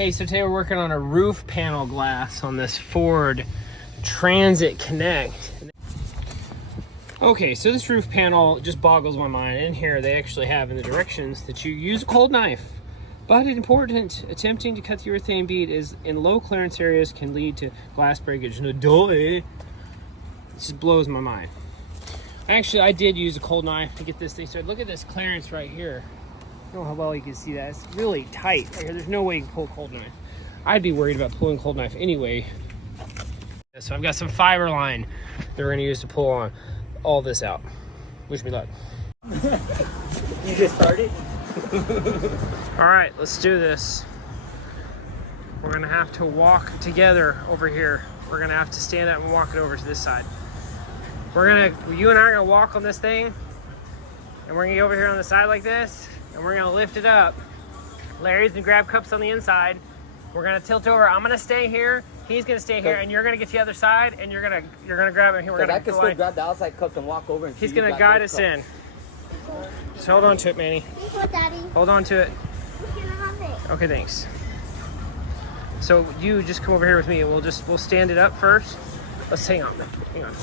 Hey, so today we're working on a roof panel glass on this Ford Transit Connect. Okay, so this roof panel just boggles my mind. In here, they actually have in the directions that you use a cold knife. But important, attempting to cut the urethane bead is in low clearance areas can lead to glass breakage. No, it just blows my mind. Actually, I did use a cold knife to get this thing started. Look at this clearance right here. I don't know how well you can see that. It's really tight right here. There's no way you can pull a cold knife. I'd be worried about pulling a cold knife anyway. So I've got some fiber line that we're gonna use to pull on all this out. Wish me luck. You just started? All right, let's do this. We're gonna have to walk together over here. We're gonna have to stand up and walk it over to this side. You and I are gonna walk on this thing, and we're gonna get over here on the side like this, and we're gonna lift it up. Larry's gonna grab cups on the inside. We're gonna tilt over. I'm gonna stay here. He's gonna stay here, and you're gonna get to the other side, and you're gonna grab it here. We're gonna. I can still grab the outside cups and walk over. And he's gonna guide us in. Just hold on to it, Manny. Daddy. Hold on to it. We can have it. Okay, thanks. So you just come over here with me, and we'll stand it up first. Let's hang on. Hang on.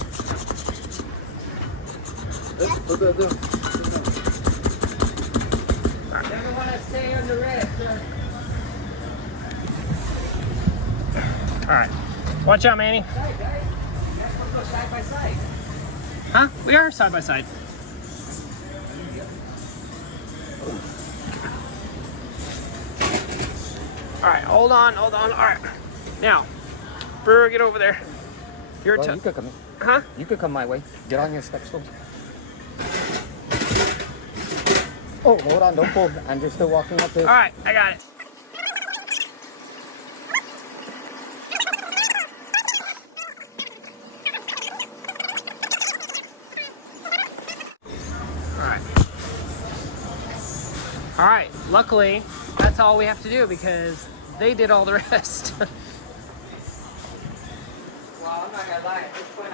Never want to stay on the red, sir. All right. Watch out, Manny. Side by side. Huh? We are side by side. All right, hold on. All right. Now, Brewer, get over there. Your Well, you could come. Huh? You could come my way. Get on your steps, though. Oh, hold on, don't pull. I'm just still walking up there. All right, I got it. All right, luckily, that's all we have to do because they did all the rest. Well, I'm not gonna lie, at this point,